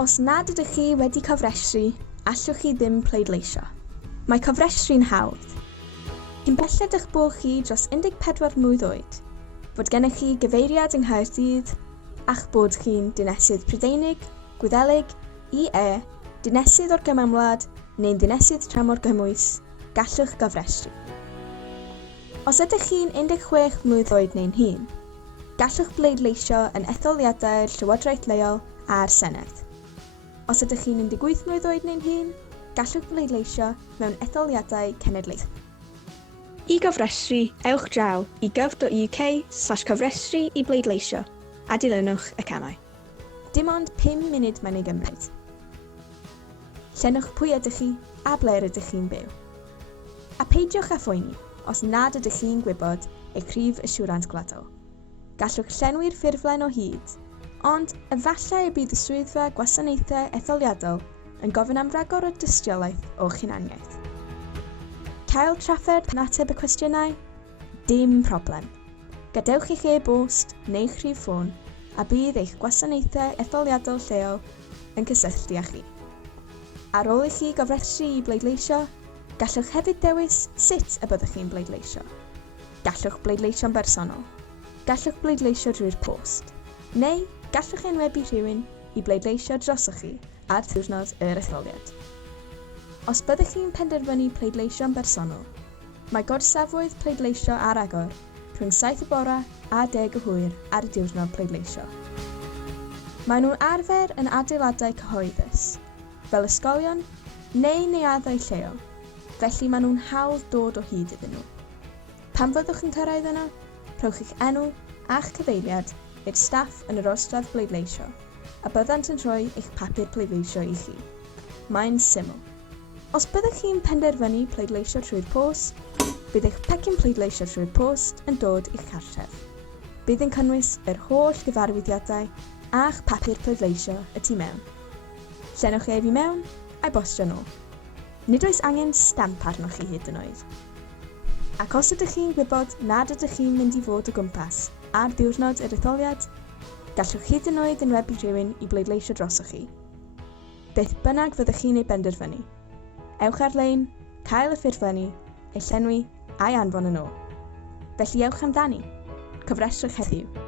Os nad ydych chi wedi cofrestru, allwch chi ddim pleidleisio. Mae cofrestru'n hawdd. Cyn belled eich bod chi dros 14 mlwydd oed, fod gennych chi gyfeiriad yng Nghaerdydd, a'ch bod chi'n dinesydd Prydeinig, Gwyddelig, IE, dinesydd o'r Gymamwlad neu'n dinesydd tramor gymwys, gallwch gofrestru. Os ydych chi'n 16 mlwydd oed neu'n hŷn, gallwch bleidleisio yn etholiadau'r Llywodraeth Leol a'r Senedd. Os ydych chi'n 18 mlwydd oed neu'n hŷn, gallwch bleidleisio mewn etholiadau cenedlaethol. I gofrestru, ewch draw i gov.uk/cofrestru i bleidleisio a dilynwch y camau. Dim ond 5 munud mae'n ei gymryd. Llenwch pwy ydych chi a ble ydych chi'n byw. A peidiwch â phoeni os nad ydych chi'n gwybod eich rhif yswiriant gwladol. Gallwch llenwi'r ffurflen o hyd, ond efallai y bydd y swyddfa gwasanaethau etholiadol yn gofyn am ragor o dystiolaeth o'ch hunaniaeth. Cael trafferth yn ateb y cwestiynau? Dim problem. Gadewch eich e-bost neu'ch rhif ffôn a bydd eich gwasanaethau etholiadol lleol yn cysylltu â chi. Ar ôl i chi gofrestru i bleidleisio, gallwch hefyd dewis sut y byddwch chi'n bleidleisio. Gallwch bleidleisio'n bersonol. Gallwch bleidleisio drwy'r post. Neu gallwch enwebu rhywun i bleidleisio drosoch chi ar ddiwrnod yr etholiad. Os byddwch chi'n penderfynu pleidleisio'n bersonol, mae gorsafwydd pleidleisio ar agor rhwng 7 y bore a 10 y hwyr ar y diwrnod pleidleisio. Maen nhw'n arfer yn adeiladau cyhoeddus, fel ysgolion neu neuaddau lleol, felly maen nhw'n hawdd dod o hyd iddyn nhw. Pan fyddwch yn cyrraedd yna, rhowch eich enw a'ch cyfeiriad i'r staff yn yr orstradd bleidleisio, a byddant yn rhoi eich papur pleidleisio i chi. Mae'n syml. Os byddwch chi'n penderfynu pleidleisio trwy'r post, bydd eich pecyn pleidleisio trwy'r post yn dod i'ch cartref. Bydd yn cynnwys yr holl gyfarwyddiadau a'ch papur pleidleisio y tu mewn. Llenwch ef i mewn a'i bostio nôl. Nid oes angen stamp arnoch chi hyd yn oed. Ac os ydych chi'n gwybod nad ydych chi'n mynd i fod o gwmpas ar ddiwrnod yr etholiad, gallwch hyd yn oed enwebu rhywun i bleidleisio drosoch chi. Beth bynnag fyddwch chi'n ei benderfynu. Ewch ar-lein, cael y ffurflenni, ei llenwi a'i anfon yn ôl. Felly ewch amdani. Cofrestrwch heddiw.